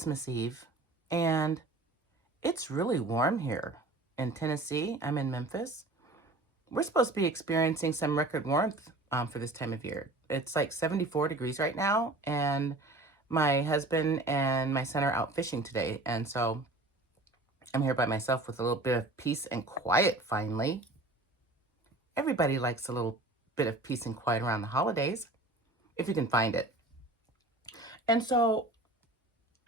Christmas Eve, and it's really warm here in Tennessee. I'm in Memphis. We're supposed to be experiencing some record warmth for this time of year. It's like 74 degrees right now, and my husband and my son are out fishing today, and so I'm here by myself with a little bit of peace and quiet finally. Everybody likes a little bit of peace and quiet around the holidays, if you can find it. And so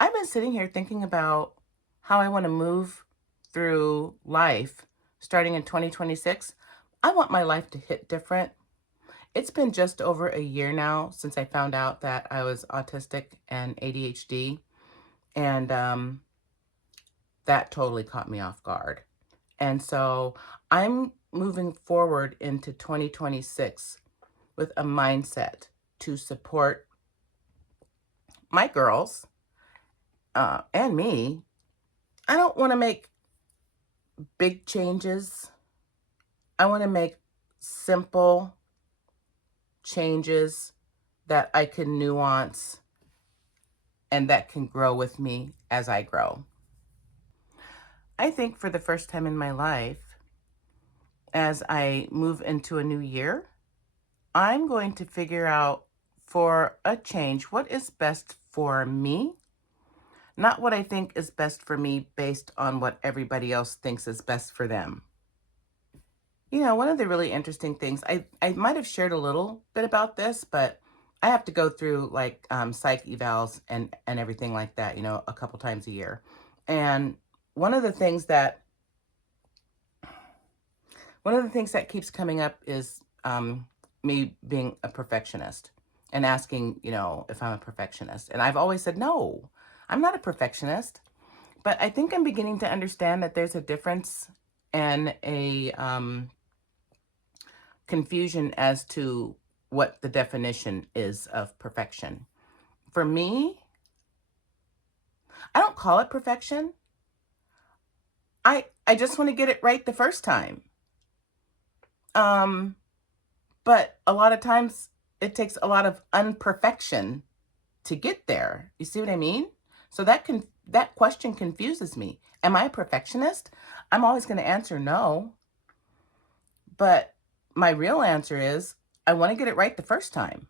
I've been sitting here thinking about how I want to move through life starting in 2026. I want my life to hit different. It's been just over a year now since I found out that I was autistic and ADHD, and that totally caught me off guard. And so I'm moving forward into 2026 with a mindset to support my girls and me. I don't want to make big changes. I want to make simple changes that I can nuance and that can grow with me as I grow. I think for the first time in my life, as I move into a new year, I'm going to figure out for a change what is best for me, not what I think is best for me based on what everybody else thinks is best for them. You know, one of the really interesting things, I might have shared a little bit about this, but I have to go through like psych evals and everything like that, you know, a couple times a year. And one of the things that keeps coming up is me being a perfectionist and asking, you know, if I'm a perfectionist. And I've always said, no, I'm not a perfectionist. But I think I'm beginning to understand that there's a difference and a confusion as to what the definition is of perfection. For me, I don't call it perfection. I just want to get it right the first time. But a lot of times it takes a lot of unperfection to get there. You see what I mean? So that question confuses me. Am I a perfectionist? I'm always going to answer no. But my real answer is I want to get it right the first time.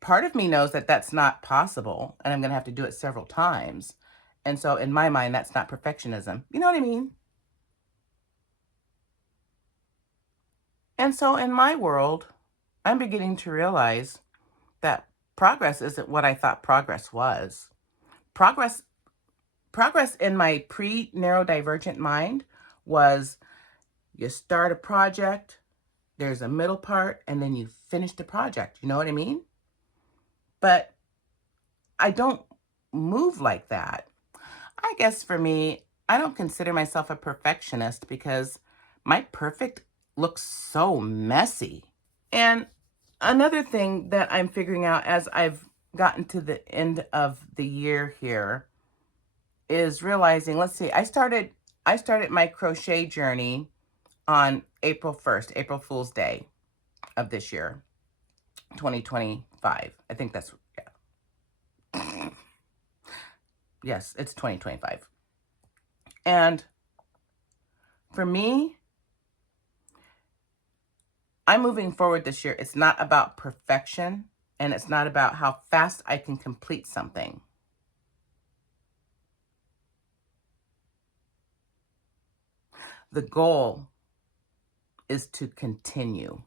Part of me knows that that's not possible and I'm going to have to do it several times. And so in my mind, that's not perfectionism. You know what I mean? And so in my world, I'm beginning to realize that progress isn't what I thought progress was. Progress in my pre-neurodivergent mind was you start a project, there's a middle part, and then you finish the project. You know what I mean? But I don't move like that. I guess for me, I don't consider myself a perfectionist because my perfect looks so messy. And another thing that I'm figuring out as I've gotten to the end of the year here is realizing, let's see, I started my crochet journey on April 1st, April Fool's Day of this year, 2025. I think that's, yeah. Yes, it's 2025. And for me, I'm moving forward this year. It's not about perfection and it's not about how fast I can complete something. The goal is to continue.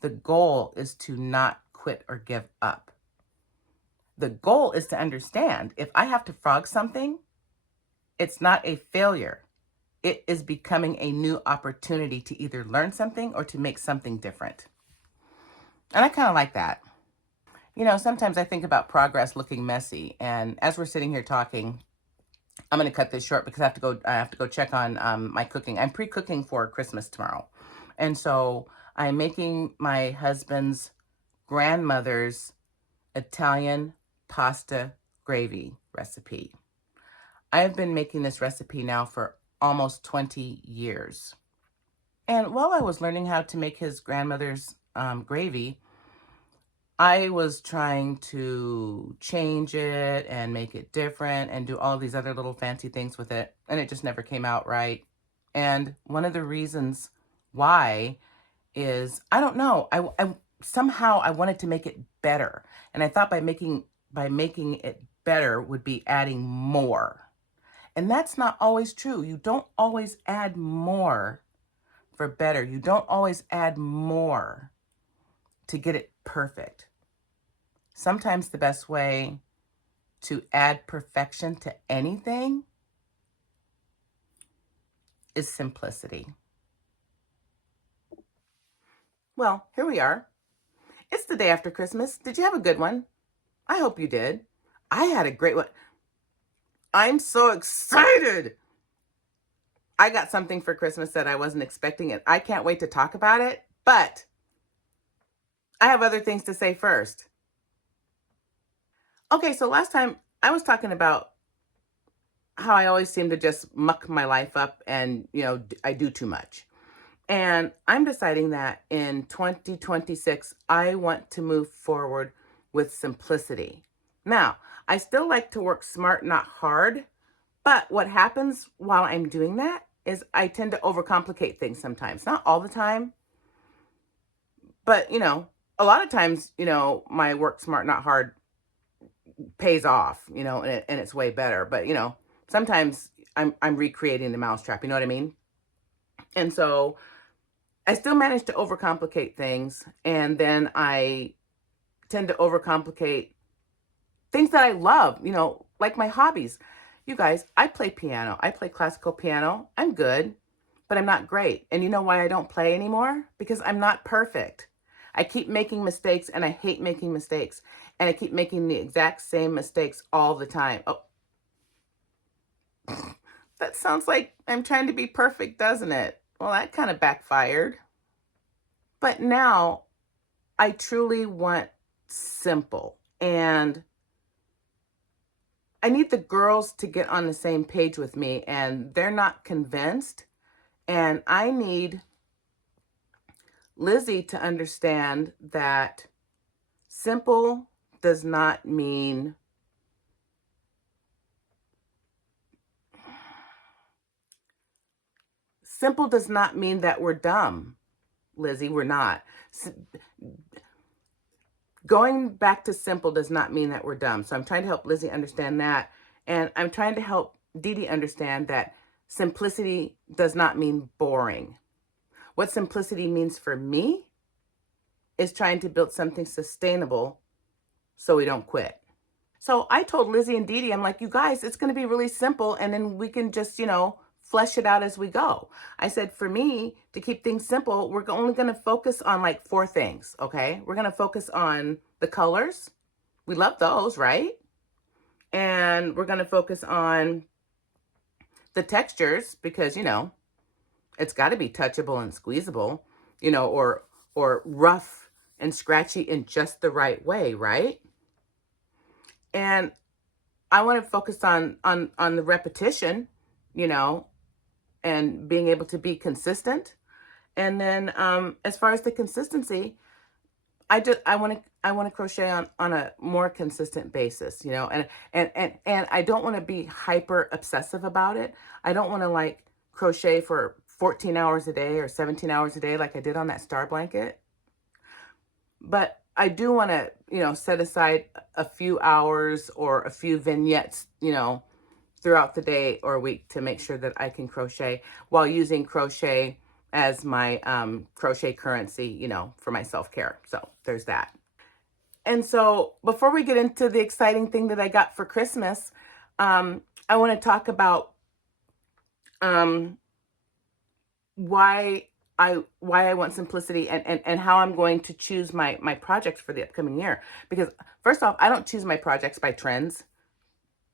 The goal is to not quit or give up. The goal is to understand if I have to frog something, it's not a failure. It is becoming a new opportunity to either learn something or to make something different. And I kind of like that. You know, sometimes I think about progress looking messy. And as we're sitting here talking, I'm going to cut this short because I have to go check on my cooking. I'm pre-cooking for Christmas tomorrow. And so I'm making my husband's grandmother's Italian pasta gravy recipe. I have been making this recipe now for almost 20 years. And while I was learning how to make his grandmother's gravy, I was trying to change it and make it different and do all these other little fancy things with it, and it just never came out right. And one of the reasons why is I don't know. I somehow I wanted to make it better, and I thought by making it better would be adding more. And that's not always true. You don't always add more for better. You don't always add more to get it perfect. Sometimes the best way to add perfection to anything is simplicity. Well, here we are. It's the day after Christmas. Did you have a good one? I hope you did. I had a great one. I'm so excited. I got something for Christmas that I wasn't expecting, and I can't wait to talk about it, but I have other things to say first. Okay, so last time I was talking about how I always seem to just muck my life up and, I do too much. And I'm deciding that in 2026, I want to move forward with simplicity. Now, I still like to work smart, not hard. But what happens while I'm doing that is I tend to overcomplicate things sometimes. Not all the time, but, a lot of times, my work smart, not hard pays off, and it's way better. But, sometimes I'm recreating the mousetrap, you know what I mean? And so I still manage to overcomplicate things, and then I tend to overcomplicate things that I love, like my hobbies. You guys, I play piano. I play classical piano. I'm good, but I'm not great. And you know why I don't play anymore? Because I'm not perfect. I keep making mistakes, and I hate making mistakes. And I keep making the exact same mistakes all the time. Oh, that sounds like I'm trying to be perfect, doesn't it? Well, that kind of backfired. But now I truly want simple. And I need the girls to get on the same page with me, and they're not convinced. And I need Lizzie to understand that simple does not mean that we're dumb. Lizzie, we're not. Going back to simple does not mean that we're dumb. So I'm trying to help Lizzie understand that. And I'm trying to help Dee Dee understand that simplicity does not mean boring. What simplicity means for me is trying to build something sustainable so we don't quit. So I told Lizzie and Dee Dee, I'm like, you guys, it's going to be really simple. And then we can just, flesh it out as we go. I said, for me, to keep things simple, we're only going to focus on like 4 things. Okay. We're going to focus on the colors. We love those, right? And we're going to focus on the textures because, it's got to be touchable and squeezable, or rough and scratchy in just the right way, right? And I want to focus on the repetition, and being able to be consistent. And then as far as the consistency, I want to crochet on a more consistent basis, and I don't want to be hyper obsessive about it. I don't want to like crochet for 14 hours a day or 17 hours a day like I did on that star blanket. But I do want to, set aside a few hours or a few vignettes, throughout the day or week to make sure that I can crochet while using crochet as my crochet currency, for my self-care. So there's that. And so before we get into the exciting thing that I got for Christmas, I want to talk about um, why I want simplicity and how I'm going to choose my projects for the upcoming year. Because first off, I don't choose my projects by trends.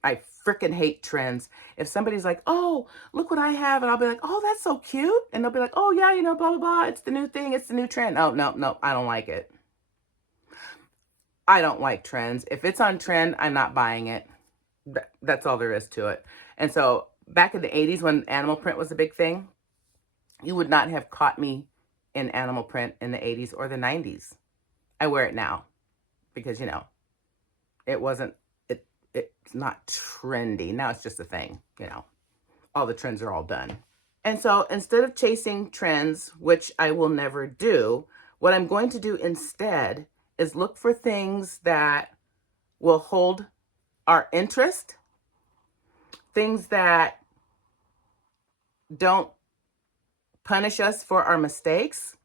I freaking hate trends. If somebody's like, oh, look what I have, and I'll be like, oh, that's so cute. And they'll be like, oh yeah, blah, blah, blah. It's the new thing. It's the new trend. Oh, no, no, I don't like it. I don't like trends. If it's on trend, I'm not buying it. That's all there is to it. And so back in the 80s when animal print was a big thing, you would not have caught me in animal print in the 80s or the 90s. I wear it now. because, you know, it wasn't, it, it's not trendy. Now it's just a thing, you know, all the trends are all done. And so instead of chasing trends, which I will never do, what I'm going to do instead is look for things that will hold our interest, things that don't punish us for our mistakes,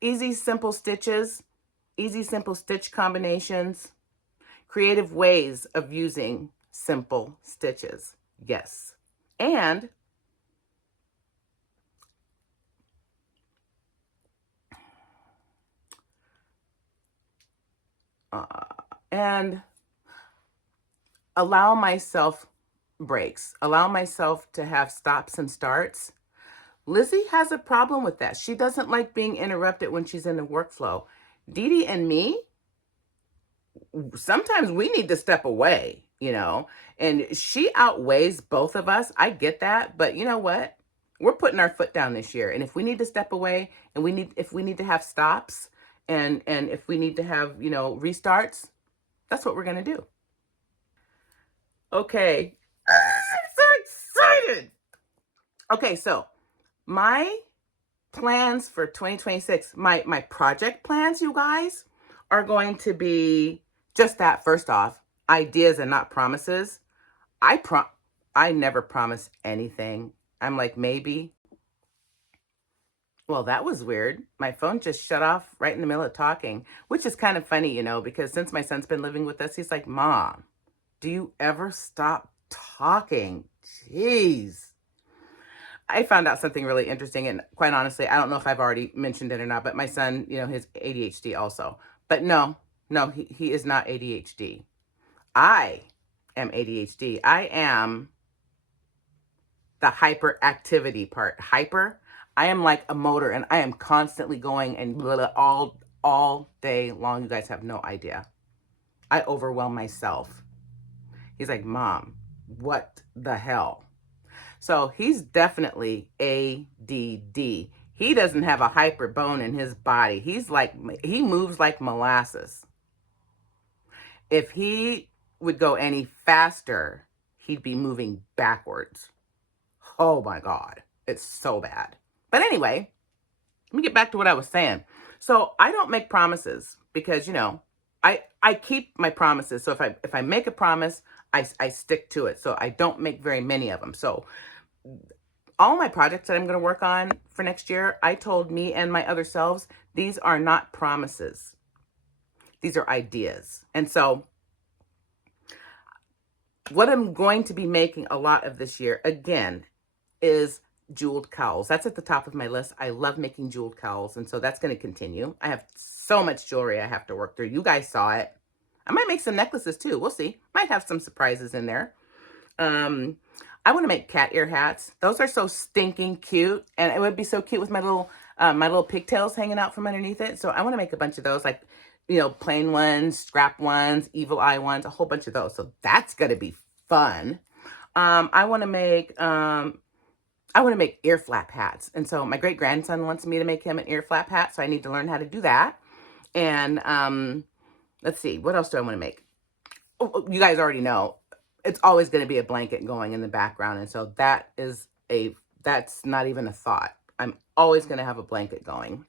easy, simple stitches, easy, simple stitch combinations, creative ways of using simple stitches. Yes. And uh, and allow myself breaks, allow myself to have stops and starts. Lizzie has a problem with that. She doesn't like being interrupted when she's in the workflow. Dee Dee and me, sometimes we need to step away, you know, and she outweighs both of us. I get that. But you know what? We're putting our foot down this year. And if we need to step away and if we need to have stops and if we need to have, you know, restarts, that's what we're going to do. Okay. I'm so excited. Okay. So my plans for 2026, my project plans, you guys, are going to be just that. First off, ideas and not promises. I never promise anything. I'm like, maybe. Well, that was weird. My phone just shut off right in the middle of talking, which is kind of funny, you know, because since my son's been living with us, he's like, Mom, do you ever stop talking? Jeez. I found out something really interesting, and quite honestly, I don't know if I've already mentioned it or not, but my son, you know, his ADHD also. But no, he is not ADHD. I am ADHD. I am the hyperactivity part. Hyper, I am like a motor, and I am constantly going and blah, blah, all day long. You guys have no idea. I overwhelm myself. He's like, Mom, what the hell? So he's definitely ADD. He doesn't have a hyper bone in his body. He moves like molasses. If he would go any faster, he'd be moving backwards. Oh my God. It's so bad. But anyway, let me get back to what I was saying. So I don't make promises because, you know, I keep my promises. So if I make a promise, I stick to it. So I don't make very many of them. So all my projects that I'm going to work on for next year, I told me and my other selves, these are not promises. These are ideas. And so what I'm going to be making a lot of this year, again, is jeweled cowls. That's at the top of my list. I love making jeweled cowls. And so that's going to continue. I have so much jewelry I have to work through. You guys saw it. I might make some necklaces too. We'll see. Might have some surprises in there. I want to make cat ear hats. Those are so stinking cute, and it would be so cute with my little pigtails hanging out from underneath it. So I want to make a bunch of those, like, you know, plain ones, scrap ones, evil eye ones, a whole bunch of those. So that's gonna be fun. I want to make ear flap hats, and so my great grandson wants me to make him an ear flap hat. So I need to learn how to do that. And let's see, what else do I want to make? Oh, you guys already know it's always going to be a blanket going in the background. And so that's not even a thought. I'm always going to have a blanket going.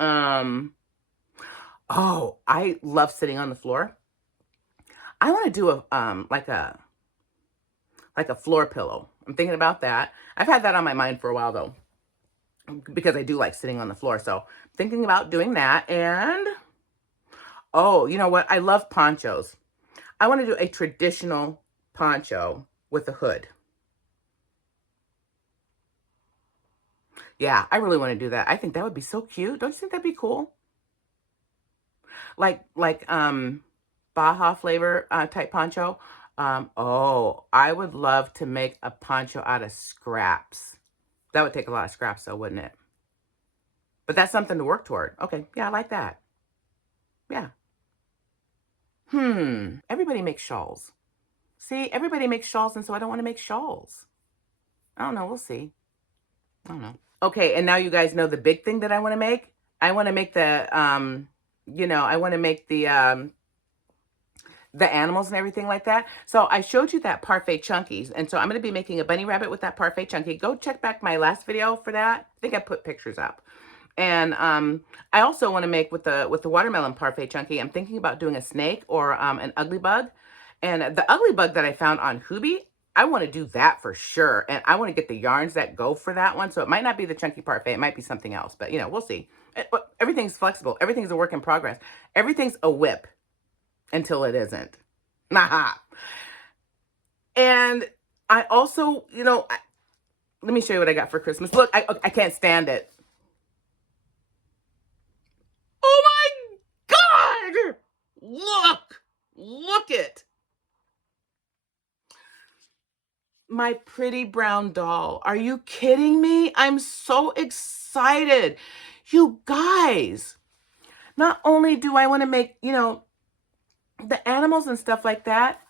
Oh, I love sitting on the floor. I want to do like a floor pillow. I'm thinking about that. I've had that on my mind for a while though, because I do like sitting on the floor. So thinking about doing that. And oh, you know what? I love ponchos. I want to do a traditional poncho with a hood. Yeah, I really want to do that. I think that would be so cute. Don't you think that'd be cool? Like Baja flavor type poncho. Oh, I would love to make a poncho out of scraps. That would take a lot of scraps though, wouldn't it? But that's something to work toward. Okay, yeah, I like that. Yeah. Everybody makes shawls. See, everybody makes shawls, and so I don't want to make shawls. I don't know. We'll see. I don't know. Okay, and now you guys know the big thing that I want to make. I want to make I want to make the animals and everything like that. So I showed you that parfait chunkies. And so I'm going to be making a bunny rabbit with that parfait chunky. Go check back my last video for that. I think I put pictures up. And I also want to make with the watermelon parfait chunky. I'm thinking about doing a snake or an ugly bug. And the ugly bug that I found on Hoobie, I want to do that for sure. And I want to get the yarns that go for that one. So it might not be the chunky parfait. It might be something else. But, we'll see. Everything's flexible. Everything's a work in progress. Everything's a whip until it isn't. Nah. And I also, let me show you what I got for Christmas. Look, I can't stand it. Oh my God! Look it. My pretty brown doll. Are you kidding me? I'm so excited. You guys, not only do I want to make, the animals and stuff like that,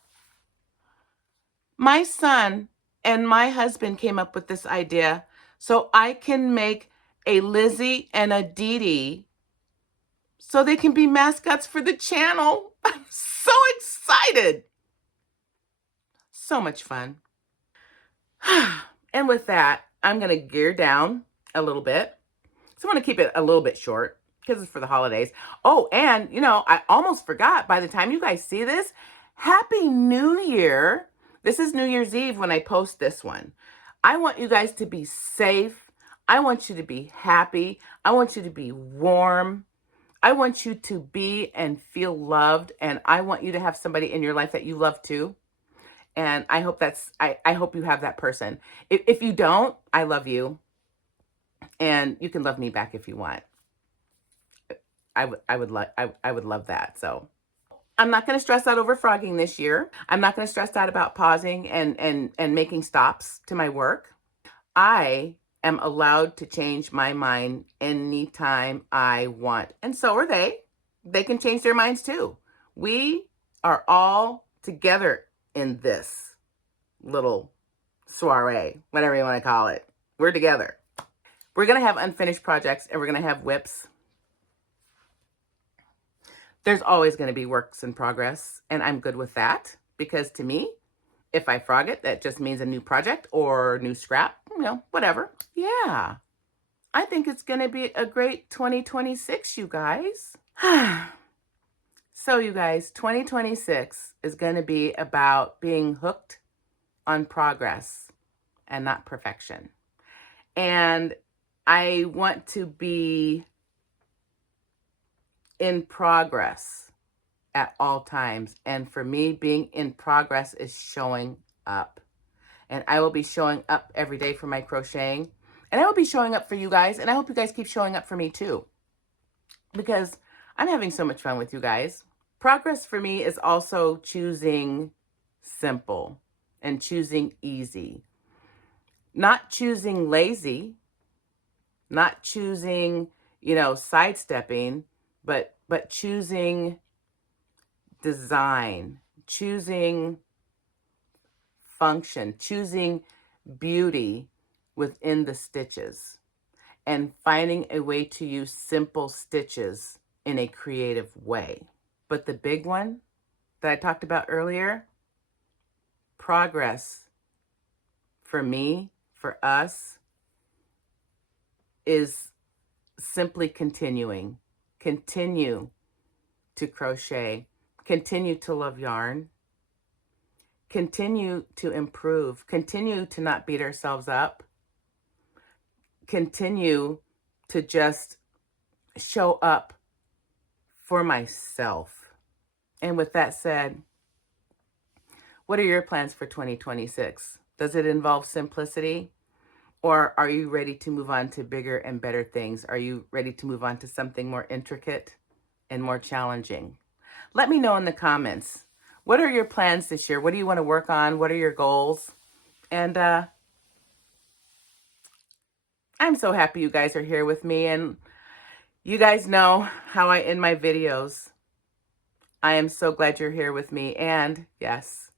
my son and my husband came up with this idea so I can make a Lizzie and a Dee Dee so they can be mascots for the channel. I'm so excited. So much fun. And with that, I'm going to gear down a little bit. So I want to keep it a little bit short because it's for the holidays. Oh, and, I almost forgot. By the time you guys see this, Happy New Year. This is New Year's Eve when I post this one. I want you guys to be safe. I want you to be happy. I want you to be warm. I want you to be and feel loved. And I want you to have somebody in your life that you love too. And I hope I hope you have that person. If you don't, I love you. And you can love me back if you want. I would love that. So I'm not going to stress out over frogging this year. I'm not going to stress out about pausing and making stops to my work. I am allowed to change my mind anytime I want. And so are they. They can change their minds too. We are all together in this little soiree, whatever you want to call it. We're together. We're going to have unfinished projects and we're going to have whips. There's always going to be works in progress, and I'm good with that because to me, if I frog it, that just means a new project or new scrap, whatever. Yeah, I think it's going to be a great 2026, you guys. So you guys, 2026 is going to be about being hooked on progress and not perfection. And I want to be in progress at all times. And for me, being in progress is showing up. And I will be showing up every day for my crocheting. And I will be showing up for you guys. And I hope you guys keep showing up for me too. Because I'm having so much fun with you guys. Progress for me is also choosing simple and choosing easy. Not choosing lazy. Not choosing, sidestepping. But choosing design, choosing function, choosing beauty within the stitches, and finding a way to use simple stitches in a creative way. But the big one that I talked about earlier, progress for me, for us, is simply continuing. Continue to crochet, continue to love yarn, continue to improve, continue to not beat ourselves up, continue to just show up for myself. And with that said, what are your plans for 2026? Does it involve simplicity? Or are you ready to move on to bigger and better things? Are you ready to move on to something more intricate and more challenging? Let me know in the comments. What are your plans this year? What do you want to work on? What are your goals? And I'm so happy you guys are here with me. And you guys know how I end my videos. I am so glad you're here with me. And yes,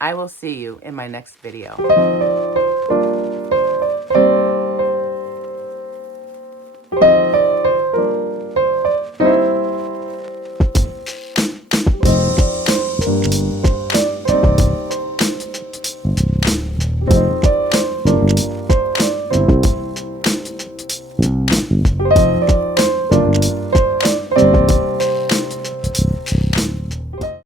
I will see you in my next video.